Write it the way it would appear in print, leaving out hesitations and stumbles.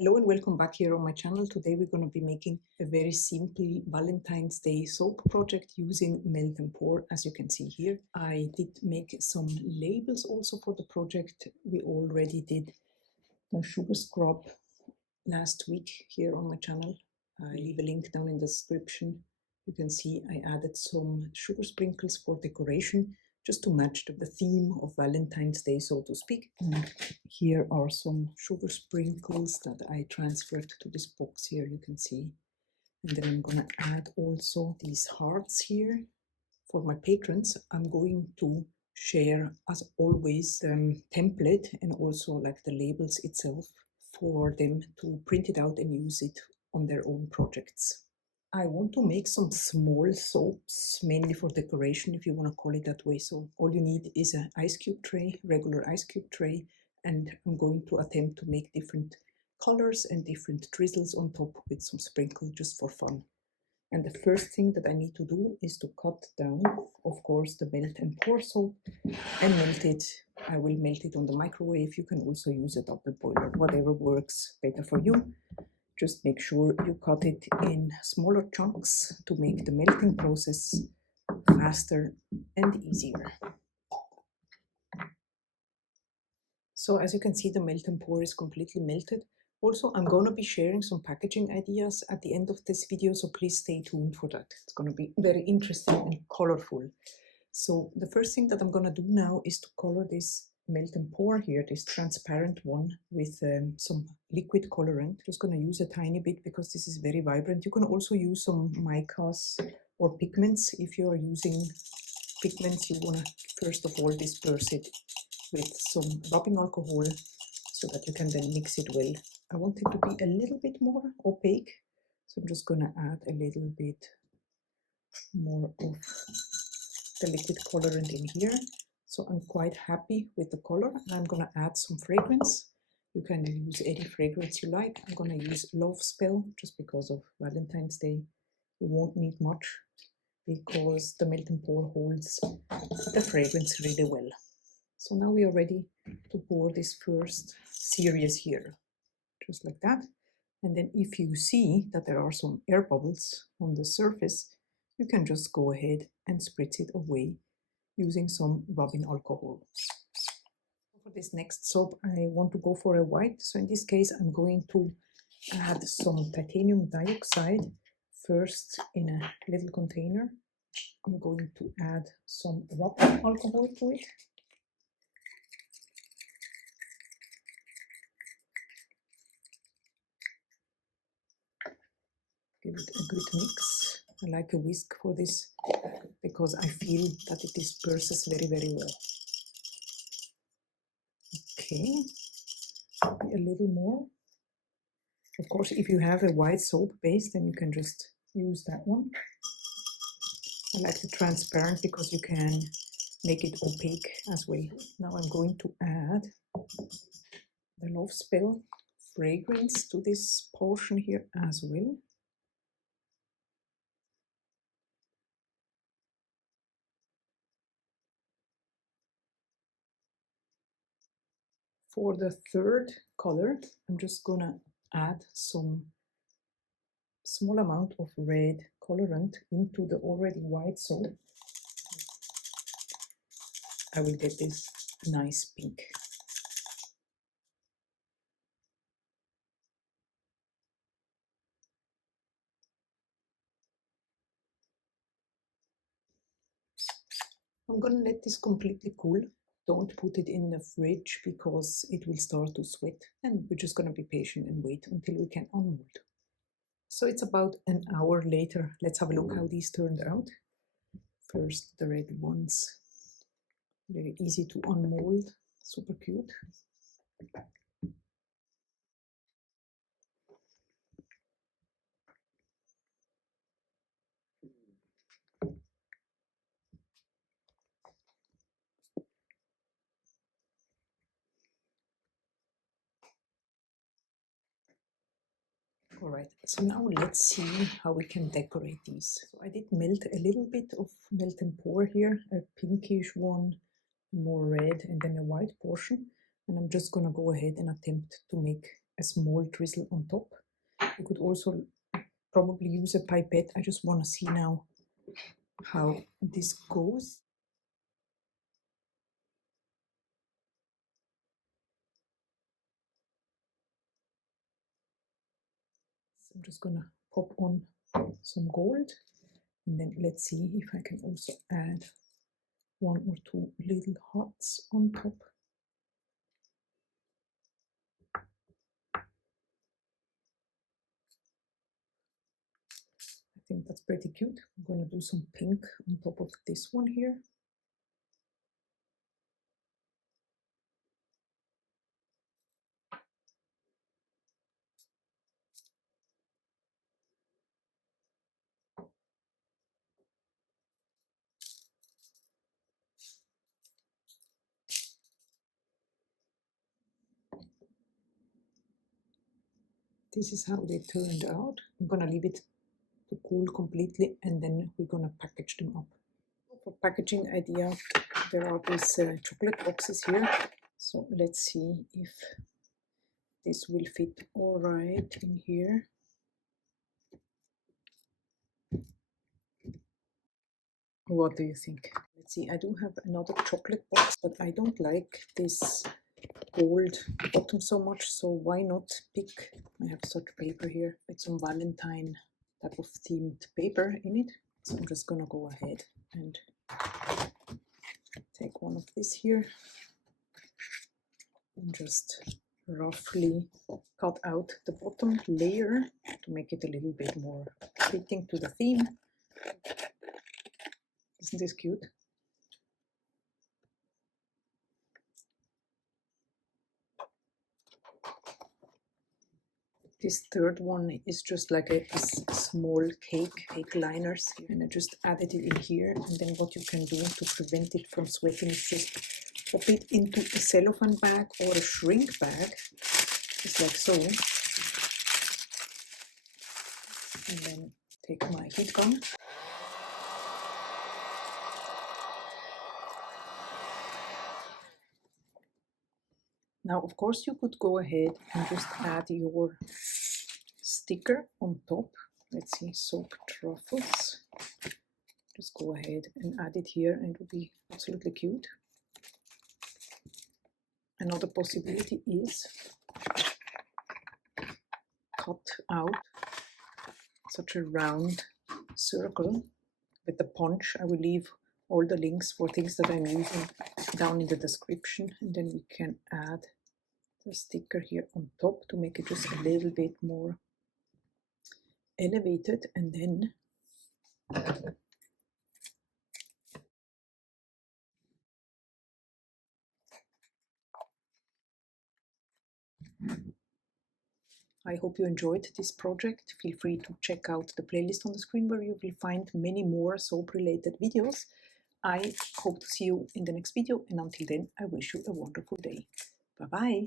Hello and welcome back here on my channel. Today we're going to be making a very simple Valentine's Day soap project using melt and pour, as you can see here. I did make some labels also for the project. We already did the sugar scrub last week here on my channel. I leave a link down in the description. You can see I added some sugar sprinkles for decoration, just to match the theme of Valentine's Day, so to speak. And here are some sugar sprinkles that I transferred to this box here, you can see. And then I'm gonna add also these hearts here. For my patrons, I'm going to share, as always, the template and also like the labels itself for them to print it out and use it on their own projects. I want to make some small soaps, mainly for decoration, if you want to call it that way. So all you need is an ice cube tray, regular ice cube tray, and I'm going to attempt to make different colors and different drizzles on top with some sprinkle just for fun. And the first thing that I need to do is to cut down, of course, the melt and pour soap and melt it. I will melt it on the microwave. You can also use a double boiler, whatever works better for you. Just make sure you cut it in smaller chunks to make the melting process faster and easier. So as you can see, the melt and pour is completely melted. Also, I'm going to be sharing some packaging ideas at the end of this video, so please stay tuned for that. It's going to be very interesting and colorful. So the first thing that I'm going to do now is to color this melt and pour here, this transparent one, with some liquid colorant. Just going to use a tiny bit because this is very vibrant. You can also use some micas or pigments. If you are using pigments, you want to first of all disperse it with some rubbing alcohol so that you can then mix it well. I want it to be a little bit more opaque, so I'm just going to add a little bit more of the liquid colorant in here. So I'm quite happy with the color. I'm going to add some fragrance. You can use any fragrance you like. I'm going to use Love Spell just because of Valentine's Day. You won't need much because the melt and pour holds the fragrance really well. So now we are ready to pour this first series here, just like that. And then if you see that there are some air bubbles on the surface, you can just go ahead and spritz it away using some rubbing alcohol. For this next soap, I want to go for a white. So in this case, I'm going to add some titanium dioxide first in a little container. I'm going to add some rubbing alcohol to it. Give it a good mix. I like a whisk for this because I feel that it disperses very, very well. Okay, a little more. Of course, if you have a white soap base, then you can just use that one. I like the transparent because you can make it opaque as well. Now I'm going to add the Love Spell fragrance to this portion here as well. For the third color, I'm just gonna add some small amount of red colorant into the already white soap. I will get this nice pink. I'm gonna let this completely cool. Don't put it in the fridge because it will start to sweat, and we're just gonna be patient and wait until we can unmold. So it's about an hour later. Let's have a look how these turned out. First, the red ones. Very easy to unmold, super cute. All right, so now let's see how we can decorate these. So I did melt a little bit of melt and pour here, a pinkish one, more red, and then a white portion. And I'm just gonna go ahead and attempt to make a small drizzle on top. You could also probably use a pipette. I just want to see now how this goes. So I'm just gonna pop on some gold, and then let's see if I can also add one or two little hearts on top. I think that's pretty cute. I'm going to do some pink on top of this one here. This is how they turned out. I'm going to leave it to cool completely, and then we're going to package them up. For packaging idea, there are these chocolate boxes here. So let's see if this will fit all right in here. What do you think? Let's see, I do have another chocolate box, but I don't like this gold bottom so much, so why not pick, I have such paper here with some Valentine type of themed paper in it. So I'm just gonna go ahead and take one of this here and just roughly cut out the bottom layer to make it a little bit more fitting to the theme. Isn't this cute? This third one is just like a small cake liners, and I just added it in here. And then what you can do to prevent it from sweating is just pop it into a cellophane bag or a shrink bag, just like so. And then take my heat gun. Now, of course, you could go ahead and just add your sticker on top. Let's see, soaked truffles. Just go ahead and add it here, and it will be absolutely cute. Another possibility is cut out such a round circle with the punch. I will leave all the links for things that I'm using down in the description, and then we can add the sticker here on top to make it just a little bit more elevated. And then I hope you enjoyed this project. Feel free to check out the playlist on the screen where you will find many more soap related videos. I hope to see you in the next video, and until then I wish you a wonderful day. Bye bye.